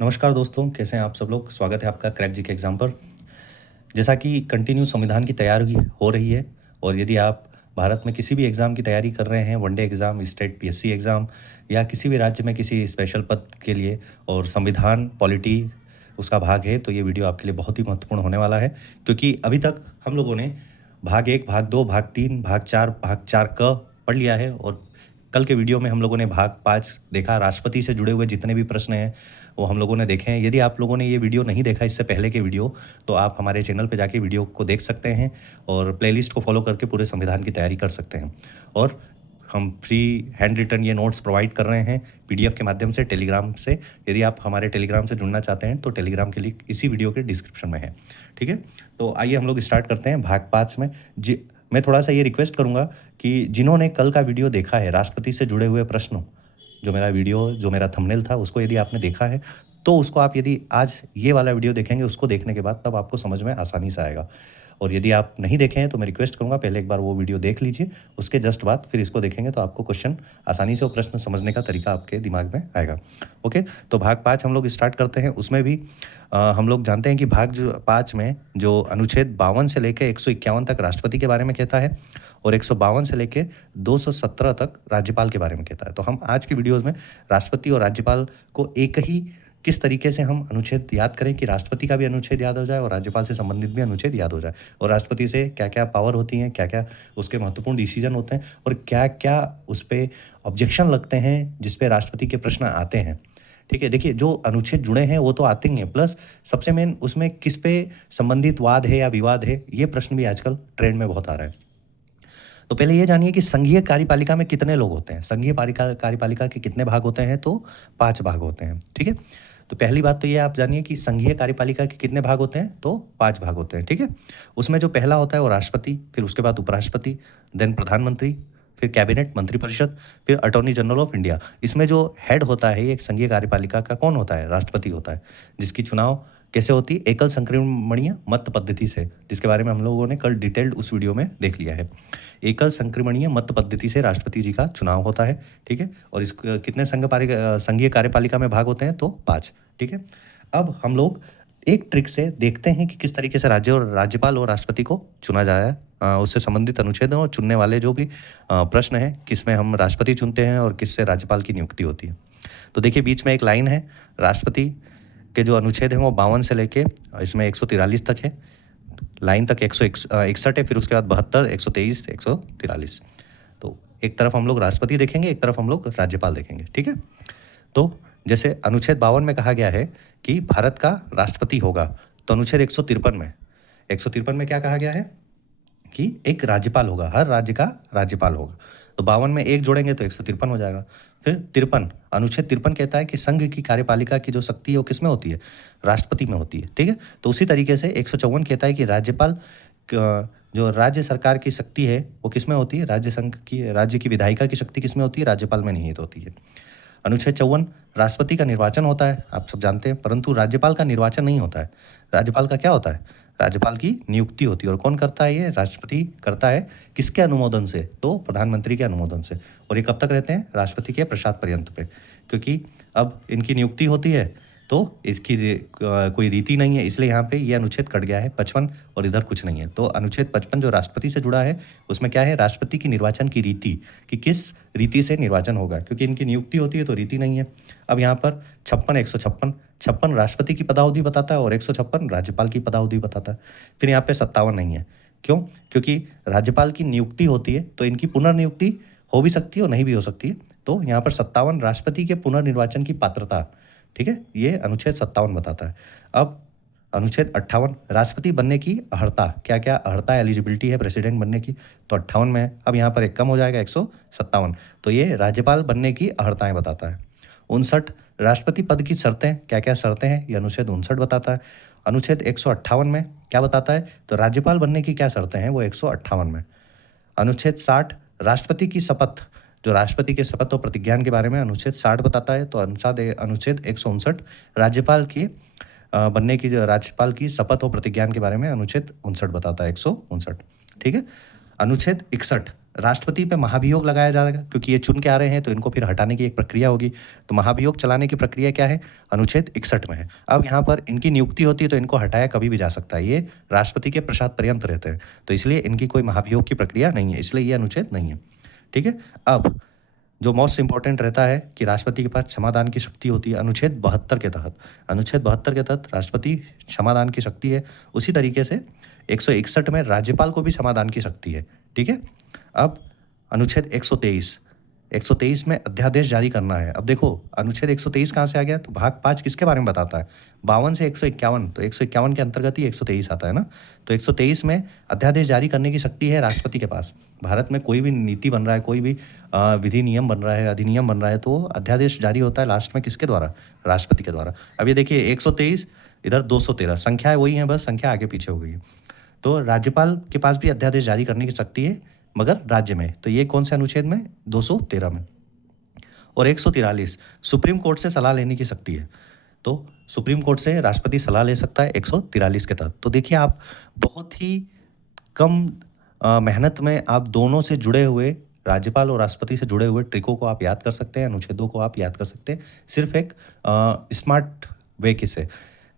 नमस्कार दोस्तों, कैसे हैं आप सब लोग। स्वागत है आपका क्रैक जी के एग्ज़ाम पर। जैसा कि कंटिन्यू संविधान की तैयारी हो रही है और यदि आप भारत में किसी भी एग्ज़ाम की तैयारी कर रहे हैं, one day exam, state PSC exam या किसी भी राज्य में किसी स्पेशल पद के लिए और संविधान, पॉलिटी उसका भाग है, तो ये वीडियो आपके लिए बहुत ही महत्वपूर्ण होने वाला है। क्योंकि अभी तक हम लोगों ने भाग 1, भाग 2, भाग 3, भाग 4 क पढ़ लिया है और कल के वीडियो में हम लोगों ने भाग 5 देखा। राष्ट्रपति से जुड़े हुए जितने भी प्रश्न हैं, वो हम लोगों ने देखे हैं। यदि आप लोगों ने ये वीडियो नहीं देखा इससे पहले के वीडियो, तो आप हमारे चैनल पे जाके वीडियो को देख सकते हैं और प्लेलिस्ट को फॉलो करके पूरे संविधान की तैयारी कर सकते हैं। और हम फ्री हैंड रिटन ये नोट्स प्रोवाइड कर रहे हैं पीडीएफ के माध्यम से टेलीग्राम से। यदि आप हमारे टेलीग्राम से जुड़ना चाहते हैं तो टेलीग्राम के लिंक इसी वीडियो के डिस्क्रिप्शन में है। ठीक है, तो आइए हम लोग स्टार्ट करते हैं भाग 5 में। जी, मैं थोड़ा सा ये रिक्वेस्ट करूँगा कि जिन्होंने कल का वीडियो देखा है राष्ट्रपति से जुड़े हुए प्रश्नों, जो मेरा थंबनेल था उसको यदि आपने देखा है, तो उसको आप यदि आज ये वाला वीडियो देखेंगे, उसको देखने के बाद तब आपको समझ में आसानी से आएगा। और यदि आप नहीं देखे हैं तो मैं रिक्वेस्ट करूँगा पहले एक बार वो वीडियो देख लीजिए, उसके जस्ट बाद फिर इसको देखेंगे तो आपको क्वेश्चन आसानी से वो प्रश्न समझने का तरीका आपके दिमाग में आएगा। ओके, तो भाग 5 हम लोग स्टार्ट करते हैं। उसमें भी हम लोग जानते हैं कि भाग जो 5 में जो अनुच्छेद 52 से लेकर 151 तक राष्ट्रपति के बारे में कहता है और 152 से लेके 217 तक राज्यपाल के बारे में कहता है। तो हम आज की वीडियो में राष्ट्रपति और राज्यपाल को एक ही किस तरीके से हम अनुच्छेद याद करें कि राष्ट्रपति का भी अनुच्छेद याद हो जाए और राज्यपाल से संबंधित भी अनुच्छेद याद हो जाए, और राष्ट्रपति से क्या क्या पावर होती हैं, क्या क्या उसके महत्वपूर्ण डिसीजन होते हैं और क्या क्या उस पर ऑब्जेक्शन लगते हैं जिस पे राष्ट्रपति के प्रश्न आते हैं। ठीक है, देखिए जो अनुच्छेद जुड़े हैं वो तो आते ही हैं, प्लस सबसे मेन उसमें किस पे संबंधित वाद है या विवाद है, ये प्रश्न भी आजकल ट्रेंड में बहुत आ रहा है। तो पहले ये जानिए कि संघीय कार्यपालिका में कितने लोग होते हैं। संघीय कार्यपालिका के कितने भाग होते हैं, तो 5 भाग होते हैं। ठीक है, तो पहली बात तो ये आप जानिए कि संघीय कार्यपालिका के कितने भाग होते हैं, तो 5 भाग होते हैं। ठीक है, उसमें जो पहला होता है वो राष्ट्रपति, फिर उसके बाद उपराष्ट्रपति, देन प्रधानमंत्री, फिर कैबिनेट मंत्रिपरिषद, फिर अटॉर्नी जनरल ऑफ इंडिया। इसमें जो हेड होता है ये संघीय कार्यपालिका का कौन होता है, राष्ट्रपति होता है, जिसकी चुनाव कैसे होती है, एकल संक्रमणीय मत पद्धति से, जिसके बारे में हम लोगों ने कल डिटेल्ड उस वीडियो में देख लिया है। एकल संक्रमणीय मत पद्धति से राष्ट्रपति जी का चुनाव होता है। ठीक है, और इस कितने संघीय कार्यपालिका में भाग होते हैं, तो 5। ठीक है, अब हम लोग एक ट्रिक से देखते हैं कि किस तरीके से राज्यपाल और राष्ट्रपति को चुना जाए है। उससे संबंधित अनुच्छेद और चुनने वाले जो भी प्रश्न हैं, किसमें हम राष्ट्रपति चुनते हैं और किससे राज्यपाल की नियुक्ति होती है। तो देखिए बीच में एक लाइन है, राष्ट्रपति के जो अनुच्छेद हैं वो 52 से लेके इसमें 143 तक है, लाइन तक 161 है, फिर उसके बाद 72, 123, 143। तो एक तरफ हम लोग राष्ट्रपति देखेंगे, एक तरफ हम लोग राज्यपाल देखेंगे। ठीक है, तो जैसे अनुच्छेद 52 में कहा गया है कि भारत का राष्ट्रपति होगा, तो अनुच्छेद 153 में क्या कहा गया है कि एक राज्यपाल होगा, हर राज्य का राज्यपाल होगा। तो 52 में एक जोड़ेंगे तो 153 हो जाएगा। फिर 53, अनुच्छेद 53 कहता है कि संघ की कार्यपालिका की जो शक्ति है वो किस में होती है, राष्ट्रपति में होती है। ठीक है, तो उसी तरीके से 154 कहता है कि जो राज्य सरकार की शक्ति है वो किस में होती है, राज्य की विधायिका की शक्ति किस में होती है, राज्यपाल में निहित होती है। अनुच्छेद 54, राष्ट्रपति का निर्वाचन होता है, आप सब जानते हैं, परंतु राज्यपाल का निर्वाचन नहीं होता है। राज्यपाल का क्या होता है, राज्यपाल की नियुक्ति होती है। और कौन करता है ये, राष्ट्रपति करता है। किसके अनुमोदन से, तो प्रधानमंत्री के अनुमोदन से। और ये कब तक रहते हैं, राष्ट्रपति के प्रसाद पर्यंत पे, क्योंकि अब इनकी नियुक्ति होती है तो इसकी कोई रीति नहीं है, इसलिए यहाँ पे ये अनुच्छेद कट गया है 55, और इधर कुछ नहीं है। तो अनुच्छेद 55 जो राष्ट्रपति से जुड़ा है उसमें क्या है, राष्ट्रपति की निर्वाचन की रीति, कि किस रीति से निर्वाचन होगा, क्योंकि इनकी नियुक्ति होती है तो रीति नहीं है। अब यहाँ पर 56 राष्ट्रपति की पदावधि बताता है और 156 राज्यपाल की पदावधि बताता है। फिर यहाँ पे 57 नहीं है, क्यों, क्योंकि राज्यपाल की नियुक्ति होती है तो इनकी पुनर्नियुक्ति हो भी सकती है और नहीं भी हो सकती है। तो यहाँ पर 57 राष्ट्रपति के पुनर्निर्वाचन की पात्रता। ठीक है, ये अनुच्छेद 57 बताता है। अब अनुच्छेद 58, राष्ट्रपति बनने की अर्हता, क्या क्या अर्हता एलिजिबिलिटी है प्रेसिडेंट बनने की, तो 58 में है। अब यहाँ पर एक कम हो जाएगा 157, तो ये राज्यपाल बनने की अर्हताएं बताता है। 59, राष्ट्रपति पद की शर्तें, क्या क्या शर्तें हैं, ये अनुच्छेद 59 बताता है। अनुच्छेद 158 में क्या बताता है, तो राज्यपाल बनने की क्या शर्तें हैं, वो 158 में। अनुच्छेद 60, राष्ट्रपति की शपथ, जो राष्ट्रपति के शपथ और प्रतिज्ञान के बारे में अनुच्छेद 60 बताता है। तो अनुच्छेद 159, राज्यपाल की बनने की, जो राज्यपाल की शपथ और प्रतिज्ञान के बारे में अनुच्छेद 59 बताता है, 159। ठीक है, अनुच्छेद 61, राष्ट्रपति पे महाभियोग लगाया जाएगा, क्योंकि ये चुन के आ रहे हैं तो इनको फिर हटाने की एक प्रक्रिया होगी। तो महाभियोग चलाने की प्रक्रिया क्या है, अनुच्छेद 61 में है। अब यहाँ पर इनकी नियुक्ति होती है तो इनको हटाया कभी भी जा सकता है, ये राष्ट्रपति के प्रसाद पर्यंत रहते हैं, तो इसलिए इनकी कोई महाभियोग की प्रक्रिया नहीं है, इसलिए ये अनुच्छेद नहीं है। ठीक है। अब जो मोस्ट इंपॉर्टेंट रहता है कि राष्ट्रपति के पास क्षमादान की शक्ति होती है अनुच्छेद 72 के तहत। अनुच्छेद 72 के तहत राष्ट्रपति क्षमादान की शक्ति है। उसी तरीके से 161 में राज्यपाल को भी क्षमादान की शक्ति है। ठीक है। अब अनुच्छेद 123 में अध्यादेश जारी करना है। अब देखो अनुच्छेद 123 कहाँ से आ गया, तो भाग 5 किसके बारे में बताता है, 52 से 151, तो 151 के अंतर्गत ही 123 आता है ना। तो 123 में अध्यादेश जारी करने की शक्ति है राष्ट्रपति के पास। भारत में कोई भी नीति बन रहा है, कोई भी विधि नियम बन रहा है, अधिनियम बन रहा है, तो अध्यादेश जारी होता है लास्ट में किसके द्वारा, राष्ट्रपति के द्वारा। अब ये देखिए 123 इधर 213, संख्याएं वही हैं, बस संख्या आगे पीछे हो गई है। तो राज्यपाल के पास भी अध्यादेश जारी करने की शक्ति है, मगर राज्य में। तो ये कौन से अनुच्छेद में, 213 में। और 143 सुप्रीम कोर्ट से सलाह लेने की शक्ति है। तो सुप्रीम कोर्ट से राष्ट्रपति सलाह ले सकता है 143 के तहत। तो देखिए आप बहुत ही कम मेहनत में आप दोनों से जुड़े हुए, राज्यपाल और राष्ट्रपति से जुड़े हुए ट्रिकों को आप याद कर सकते हैं, अनुच्छेदों को आप याद कर सकते हैं, सिर्फ एक स्मार्ट वे से।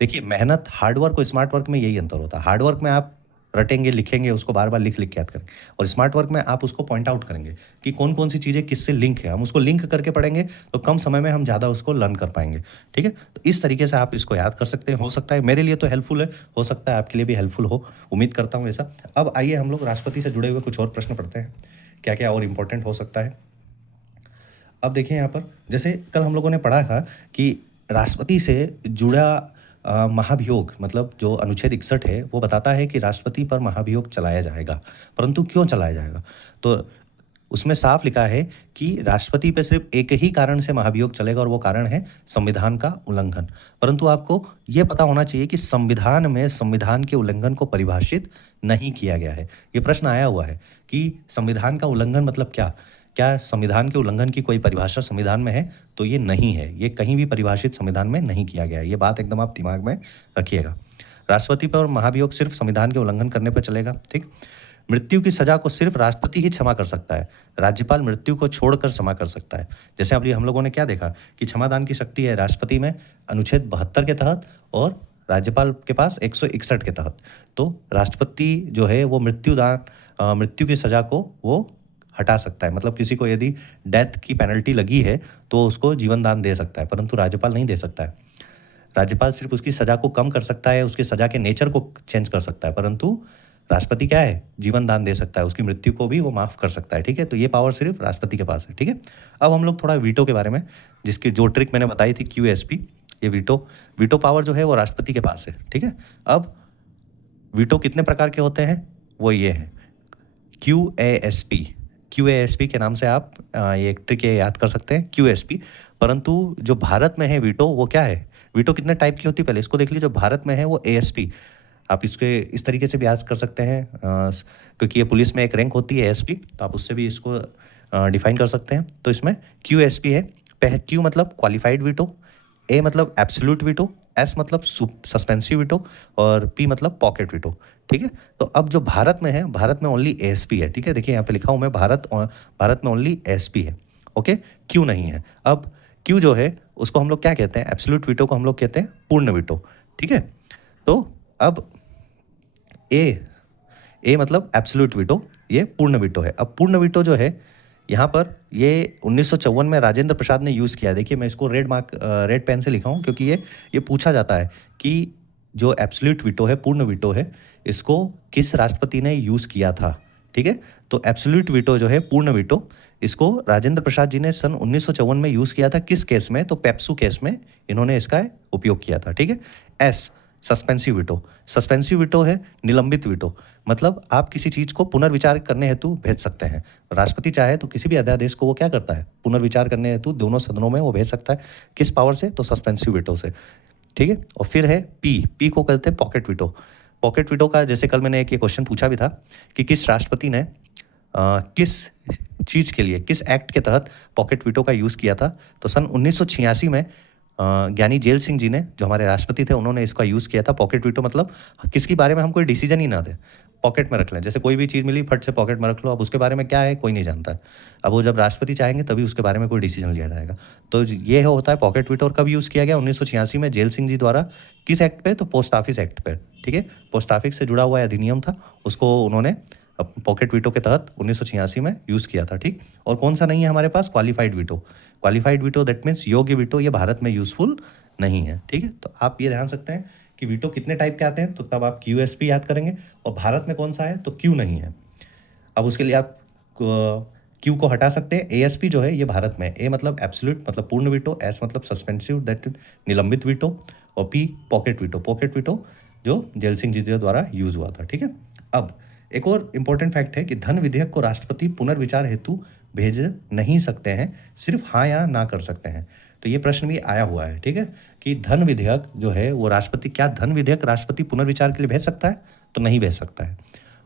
देखिए मेहनत, हार्डवर्क और स्मार्ट वर्क में यही अंतर होता है। हार्डवर्क में आप रटेंगे, लिखेंगे, उसको बार बार लिख लिख के याद करेंगे, और स्मार्ट वर्क में आप उसको पॉइंट आउट करेंगे कि कौन कौन सी चीज़ें किससे लिंक है। हम उसको लिंक करके पढ़ेंगे तो कम समय में हम ज़्यादा उसको लर्न कर पाएंगे। ठीक है। तो इस तरीके से आप इसको याद कर सकते हैं। हो सकता है मेरे लिए तो हेल्पफुल है, हो सकता है आपके लिए भी हेल्पफुल हो, उम्मीद करता हूँ ऐसा। अब आइए हम लोग राष्ट्रपति से जुड़े हुए कुछ और प्रश्न पढ़ते हैं, क्या क्या और इम्पोर्टेंट हो सकता है। अब देखिए यहाँ पर, जैसे कल हम लोगों ने पढ़ा था कि राष्ट्रपति से जुड़ा महाभियोग, मतलब जो अनुच्छेद 61 है वो बताता है कि राष्ट्रपति पर महाभियोग चलाया जाएगा, परंतु क्यों चलाया जाएगा। तो उसमें साफ लिखा है कि राष्ट्रपति पे सिर्फ एक ही कारण से महाभियोग चलेगा, और वो कारण है संविधान का उल्लंघन। परंतु आपको ये पता होना चाहिए कि संविधान में संविधान के उल्लंघन को परिभाषित नहीं किया गया है। ये प्रश्न आया हुआ है कि संविधान का उल्लंघन मतलब क्या, क्या संविधान के उल्लंघन की कोई परिभाषा संविधान में है, तो ये नहीं है, ये कहीं भी परिभाषित संविधान में नहीं किया गया है। ये बात एकदम आप दिमाग में रखिएगा। राष्ट्रपति पर महाभियोग सिर्फ संविधान के उल्लंघन करने पर चलेगा। ठीक। मृत्यु की सजा को सिर्फ राष्ट्रपति ही क्षमा कर सकता है, राज्यपाल मृत्यु को छोड़कर क्षमा कर सकता है। जैसे अभी हम लोगों ने क्या देखा कि क्षमादान की शक्ति है राष्ट्रपति में अनुच्छेद 72 के तहत, और राज्यपाल के पास 161 के तहत। तो राष्ट्रपति जो है वो मृत्यु की सजा को वो हटा सकता है, मतलब किसी को यदि डेथ की पेनल्टी लगी है तो उसको जीवन दान दे सकता है, परंतु राज्यपाल नहीं दे सकता है। राज्यपाल सिर्फ उसकी सजा को कम कर सकता है, उसकी सजा के नेचर को चेंज कर सकता है, परंतु राष्ट्रपति क्या है, जीवन दान दे सकता है, उसकी मृत्यु को भी वो माफ़ कर सकता है। ठीक है। तो ये पावर सिर्फ राष्ट्रपति के पास है। ठीक है। अब हम लोग थोड़ा वीटो के बारे में, जिसकी जो ट्रिक मैंने बताई थी QSP, ये वीटो पावर जो है वो राष्ट्रपति के पास है। ठीक है। अब वीटो कितने प्रकार के होते हैं, वो ये है QASP के नाम से आप ये एक ट्रिक याद कर सकते हैं, QSP। परंतु जो भारत में है वीटो, वो क्या है, वीटो कितने टाइप की होती है पहले इसको देख लीजिए। जो भारत में है वो ASP, आप इसके इस तरीके से भी याद कर सकते हैं, क्योंकि ये पुलिस में एक रैंक होती है ASP, तो आप उससे भी इसको डिफाइन कर सकते हैं। तो इसमें QSP है, Q मतलब क्वालिफाइड वीटो, A मतलब एब्सोल्यूट वीटो, S मतलब सस्पेंसिव वीटो, और P मतलब पॉकेट वीटो। ठीक है। तो अब जो भारत में है, भारत में ओनली ASP है। ठीक है। देखिए यहाँ पे लिखा हूँ मैं, भारत में ओनली ASP है। ओके, Q नहीं है। अब Q जो है उसको हम लोग क्या कहते हैं, एब्सोल्यूट वीटो को हम लोग कहते हैं पूर्ण वीटो। ठीक है। तो अब A मतलब एब्सोल्यूट वीटो, ये पूर्ण वीटो है। अब पूर्ण वीटो जो है यहाँ पर ये 1954 में राजेंद्र प्रसाद ने यूज़ किया। देखिए मैं इसको रेड पेन से लिखा हूँ, क्योंकि ये पूछा जाता है कि जो एब्सोल्यूट वीटो है, पूर्ण वीटो है, इसको किस राष्ट्रपति ने यूज़ किया था। ठीक है। तो एब्सोल्यूट वीटो जो है, पूर्ण वीटो, इसको राजेंद्र प्रसाद जी ने सन 1954 में यूज़ किया था। किस केस में, तो पेप्सू केस में इन्होंने इसका उपयोग किया था। ठीक है। S सस्पेंसिव वीटो है निलंबित वीटो, मतलब आप किसी चीज़ को पुनर्विचार करने हेतु भेज सकते हैं। राष्ट्रपति चाहे तो किसी भी अध्यादेश को वो क्या करता है, पुनर्विचार करने हेतु दोनों सदनों में वो भेज सकता है। किस पावर से, तो सस्पेंसिव वीटो से। ठीक है। और फिर है P को कहते हैं पॉकेट वीटो का जैसे कल मैंने एक ये क्वेश्चन पूछा भी था कि किस राष्ट्रपति ने किस चीज़ के लिए, किस एक्ट के तहत पॉकेट वीटो का यूज़ किया था। तो सन 1986 में ज्ञानी जेल सिंह जी ने, जो हमारे राष्ट्रपति थे, उन्होंने इसका यूज़ किया था। पॉकेट वीटो मतलब किसके बारे में हम कोई डिसीजन ही ना दें, पॉकेट में रख लें। जैसे कोई भी चीज़ मिली फट से पॉकेट में रख लो, अब उसके बारे में क्या है कोई नहीं जानता है। अब वो जब राष्ट्रपति चाहेंगे तभी उसके बारे में कोई डिसीजन लिया जाएगा। तो ये होता है पॉकेट वीटो। और कब यूज़ किया गया? 1986 में जेल सिंह जी द्वारा। किस एक्ट पे? तो पोस्ट ऑफिस एक्ट पे। ठीक है, पोस्ट ऑफिस से जुड़ा हुआ अधिनियम था, उसको उन्होंने पॉकेट वीटो के तहत 1986 में यूज़ किया था। ठीक, और कौन सा नहीं है हमारे पास? Qualified veto. Qualified veto that means योग्य वीटो, ये भारत में यूज़फुल नहीं है। ठीक है, तो आप ये ध्यान सकते हैं कि वीटो कितने टाइप के आते हैं, तो तब आप क्यूएसपी याद करेंगे। और भारत में कौन सा है? तो क्यू नहीं है। अब उसके लिए आप क्यू को हटा सकते हैं। एएसपी जो है ये भारत में, ए मतलब एब्सोल्यूट मतलब पूर्ण वीटो, एस मतलब सस्पेंसिव दैट निलंबित वीटो, और P pocket veto. Pocket veto जो जेल सिंह जी द्वारा यूज हुआ था। ठीक है, अब एक और इंपॉर्टेंट फैक्ट है कि धन विधेयक को राष्ट्रपति पुनर्विचार हेतु भेज नहीं सकते हैं, सिर्फ हाँ या ना कर सकते हैं। तो ये प्रश्न भी आया हुआ है। ठीक है, कि धन विधेयक जो है वो राष्ट्रपति, क्या धन विधेयक राष्ट्रपति पुनर्विचार के लिए भेज सकता है? तो नहीं भेज सकता है,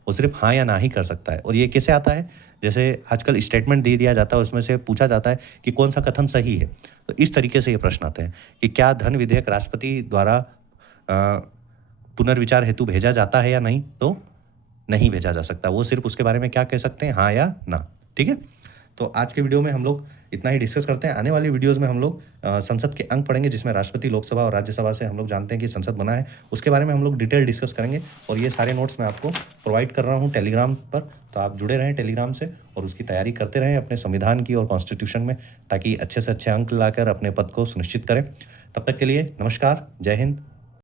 वो सिर्फ हाँ या ना ही कर सकता है। और ये कैसे आता है? जैसे आजकल स्टेटमेंट दे दिया जाता है, उसमें से पूछा जाता है कि कौन सा कथन सही है। तो इस तरीके से ये प्रश्न आते हैं कि क्या धन विधेयक राष्ट्रपति द्वारा पुनर्विचार हेतु भेजा जाता है या नहीं? तो नहीं भेजा जा सकता, वो सिर्फ उसके बारे में क्या कह सकते हैं? हाँ या ना। ठीक है, तो आज के वीडियो में हम लोग इतना ही डिस्कस करते हैं। आने वाली वीडियोस में हम लोग संसद के अंग पढ़ेंगे, जिसमें राष्ट्रपति, लोकसभा और राज्यसभा से हम लोग जानते हैं कि संसद बना है, उसके बारे में हम लोग डिटेल डिस्कस करेंगे। और ये सारे नोट्स मैं आपको प्रोवाइड कर रहा हूँ टेलीग्राम पर, तो आप जुड़े रहें टेलीग्राम से और उसकी तैयारी करते रहें अपने संविधान की और कॉन्स्टिट्यूशन में, ताकि अच्छे से अच्छे अंक लाकर अपने पद को सुनिश्चित करें। तब तक के लिए नमस्कार, जय हिंद,